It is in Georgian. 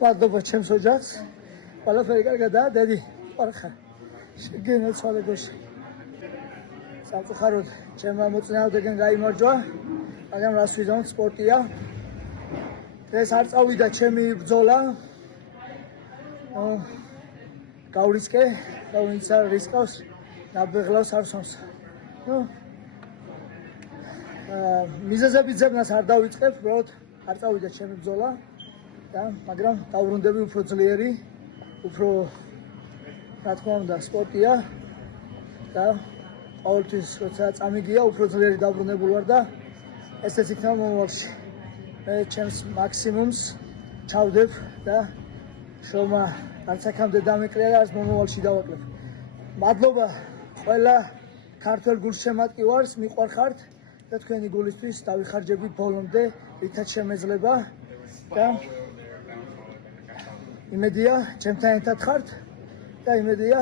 მადლობა ჩემს ოჯახს. ყველაფერი კარგადაა, დედი. ვარხარ. შეგენა ცვალებაში. სამწუხაროდ ჩემმა მოწინააღმდეგემ გაიმარჯვა, მაგრამ რას ვიზამ სპორტია. ეს არ წავიდა ჩემი ბრძოლა. გავრიცკე, და ვინც არ რისკავს, ნაბეღლავს არსონს. მიზეზები ძებნას არ დავიწყებ, უბრალოდ არ წავიდა ჩემი ბრძოლა და მაგრამ დავრუნდები უფრო ძლიერი, უფრო რა თქმა უნდა სპორტია და ყოველთვის როცა წამიგია, უფრო ძლიერი დაბრუნებული ვარ და ესეც იქნება მომავალში. მე ჩემს მაქსიმუმს ჩავდებ და შომა არც აქამდე დამეკრია და არც მომავალში დავაკლებ. მადლობა ყველა ქართველ გულშემატკივარს, მიყვარხართ და თქვენი გულისთვის დავიხარჯები ბოლომდე, რითაც შემეძლება და იმედია ჩემთან ერთად ხართ და იმედია